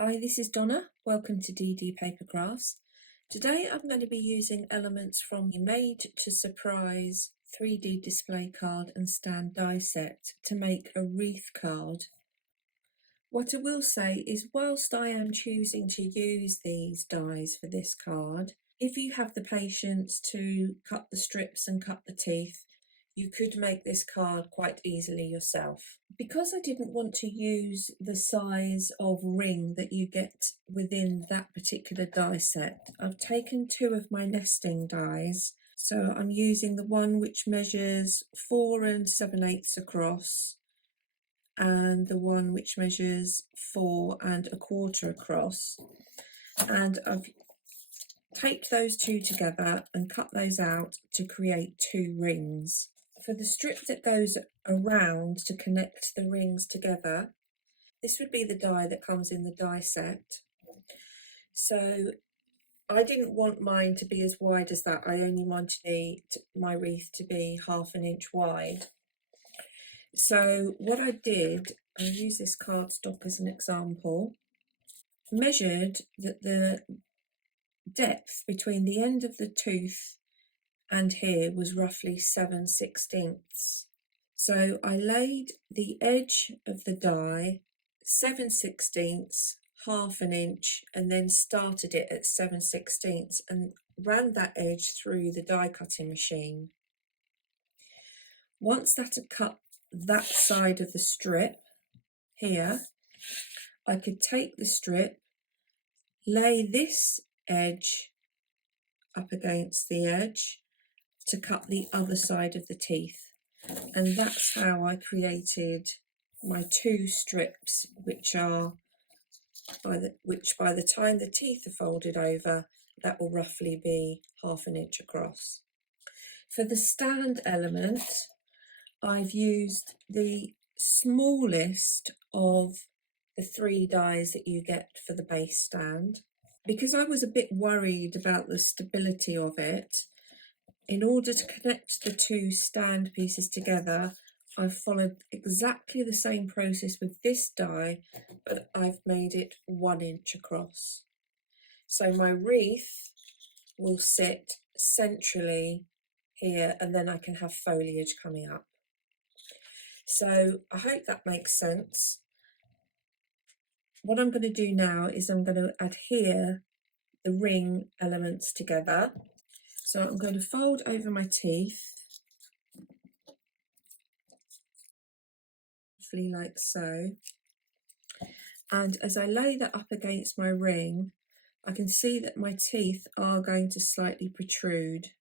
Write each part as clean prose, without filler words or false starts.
Hi, this is Donna. Welcome to DD Paper Crafts. Today I'm going to be using elements from the Made to Surprise 3D display card and stand die set to make a wreath card. What I will say is, whilst I am choosing to use these dies for this card, if you have the patience to cut the strips and cut the teeth, you could make this card quite easily yourself. Because I didn't want to use the size of ring that you get within that particular die set, I've taken two of my nesting dies. So I'm using the one which measures 4 7/8 across and the one which measures 4 1/4 across. And I've taped those two together and cut those out to create two rings. For the strip that goes around to connect the rings together, this would be the die that comes in the die set. So I didn't want mine to be as wide as that. I only wanted my wreath to be 1/2 inch wide. So what I did, I'll use this cardstock as an example, measured that the depth between the end of the tooth and here was roughly 7/16. So I laid the edge of the die 7/16, 1/2 inch, and then started it at 7/16 and ran that edge through the die cutting machine. Once that had cut that side of the strip here, I could take the strip, lay this edge up against the edge to cut the other side of the teeth. And that's how I created my two strips, which by the time the teeth are folded over, that will roughly be 1/2 inch across. For the stand element, I've used the smallest of the 3 dies that you get for the base stand. Because I was a bit worried about the stability of it, in order to connect the two stand pieces together, I've followed exactly the same process with this die, but I've made it 1 inch across. So my wreath will sit centrally here, and then I can have foliage coming up. So I hope that makes sense. What I'm going to do now is I'm going to adhere the ring elements together. So I'm going to fold over my teeth, roughly like so. And as I lay that up against my ring, I can see that my teeth are going to slightly protrude.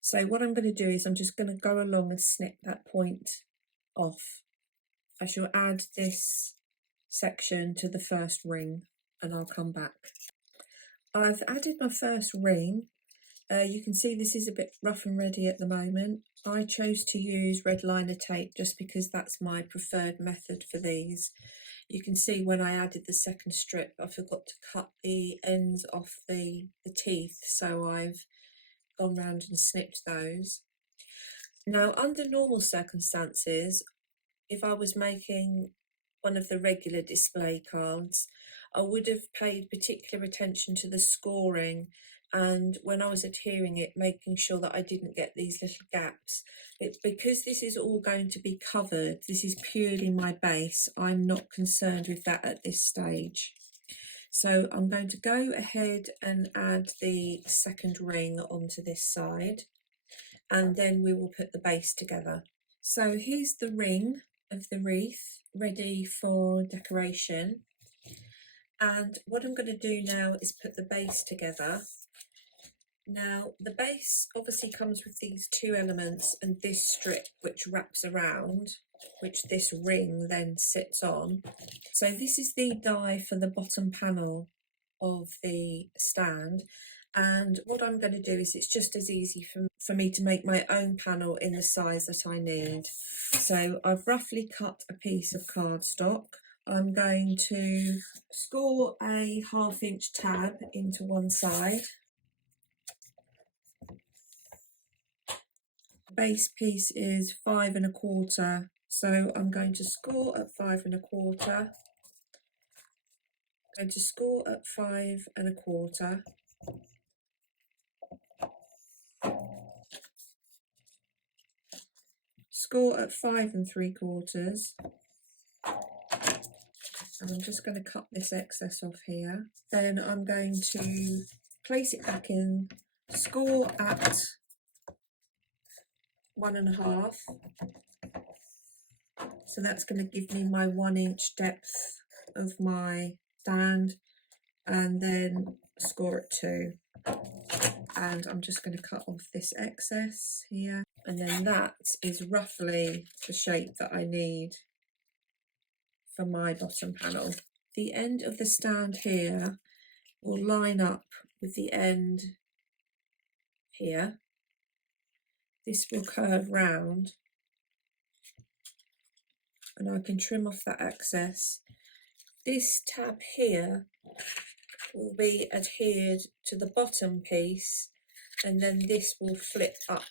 So what I'm going to do is I'm just going to go along and snip that point off. I shall add this section to the first ring and I'll come back. I've added my first ring. You can see this is a bit rough and ready at the moment. I chose to use red liner tape just because that's my preferred method for these. You can see when I added the second strip, I forgot to cut the ends off the teeth, so I've gone round and snipped those. Now, under normal circumstances, if I was making one of the regular display cards, I would have paid particular attention to the scoring, and when I was adhering it, making sure that I didn't get these little gaps. It's because this is all going to be covered, this is purely my base, I'm not concerned with that at this stage. So I'm going to go ahead and add the second ring onto this side, and then we will put the base together. So here's the ring of the wreath ready for decoration, and what I'm going to do now is put the base together. Now the base obviously comes with these two elements and this strip which wraps around, which this ring then sits on. So this is the die for the bottom panel of the stand, and what I'm going to do is it's just as easy for me to make my own panel in the size that I need. So I've roughly cut a piece of cardstock. I'm going to score a 1/2 inch tab into one side. The base piece is 5 1/4, so I'm going to score at 5 1/4. I'm going to score at 5 1/4. Score at 5 3/4. And I'm just going to cut this excess off here. Then I'm going to place it back in, score at 1 1/2. So that's going to give me my 1 inch depth of my stand, and then score at 2. And I'm just going to cut off this excess here. And then that is roughly the shape that I need for my bottom panel. The end of the stand here will line up with the end here. This will curve round, and I can trim off that excess. This tab here will be adhered to the bottom piece, and then this will flip up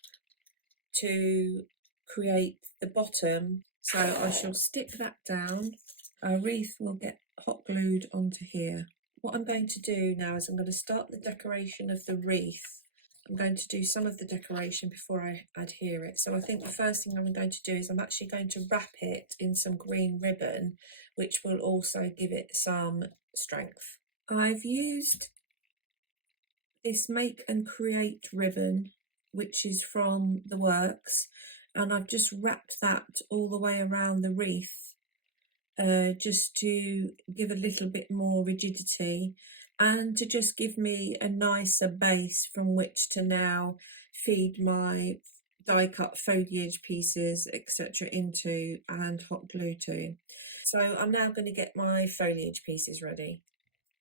to create the bottom. So I shall stick that down. Our wreath will get hot glued onto here. What I'm going to do now is I'm going to start the decoration of the wreath. I'm going to do some of the decoration before I adhere it. So I think the first thing I'm going to do is I'm actually going to wrap it in some green ribbon, which will also give it some strength. I've used this Make and Create ribbon, which is from the Works, and I've just wrapped that all the way around the wreath, just to give a little bit more rigidity and to just give me a nicer base from which to now feed my die cut foliage pieces, etc. into and hot glue to. So I'm now going to get my foliage pieces ready.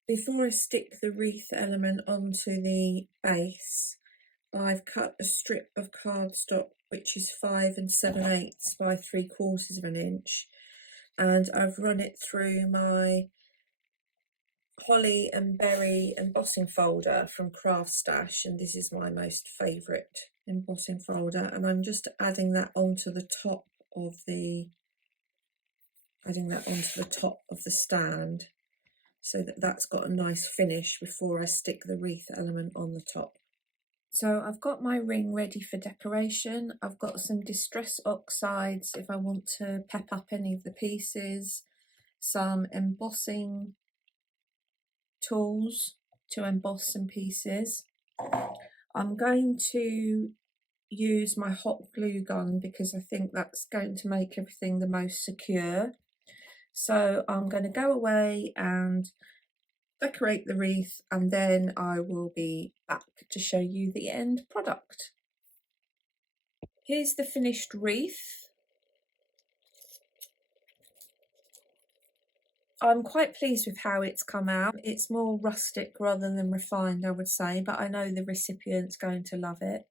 Before I stick the wreath element onto the base, I've cut a strip of cardstock which is 5 7/8 by 3/4 of an inch, and I've run it through my holly and berry embossing folder from Craft Stash, and this is my most favourite embossing folder, and I'm just adding that onto the top of the stand, so that that's got a nice finish before I stick the wreath element on the top. So I've got my ring ready for decoration. I've got some distress oxides if I want to pep up any of the pieces, some embossing tools to emboss some pieces. I'm going to use my hot glue gun because I think that's going to make everything the most secure. So I'm going to go away and decorate the wreath, and then I will be back to show you the end product. Here's the finished wreath. I'm quite pleased with how it's come out. It's more rustic rather than refined, I would say, but I know the recipient's going to love it.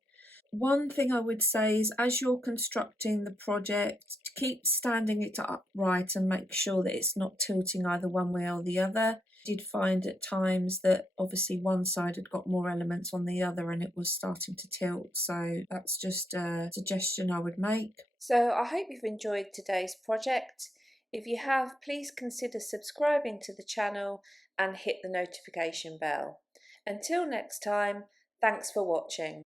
One thing I would say is, as you're constructing the project, keep standing it upright and make sure that it's not tilting either one way or the other. I did find at times that obviously one side had got more elements on the other and it was starting to tilt, so that's just a suggestion I would make. So I hope you've enjoyed today's project. If you have, please consider subscribing to the channel and hit the notification bell. Until next time, thanks for watching.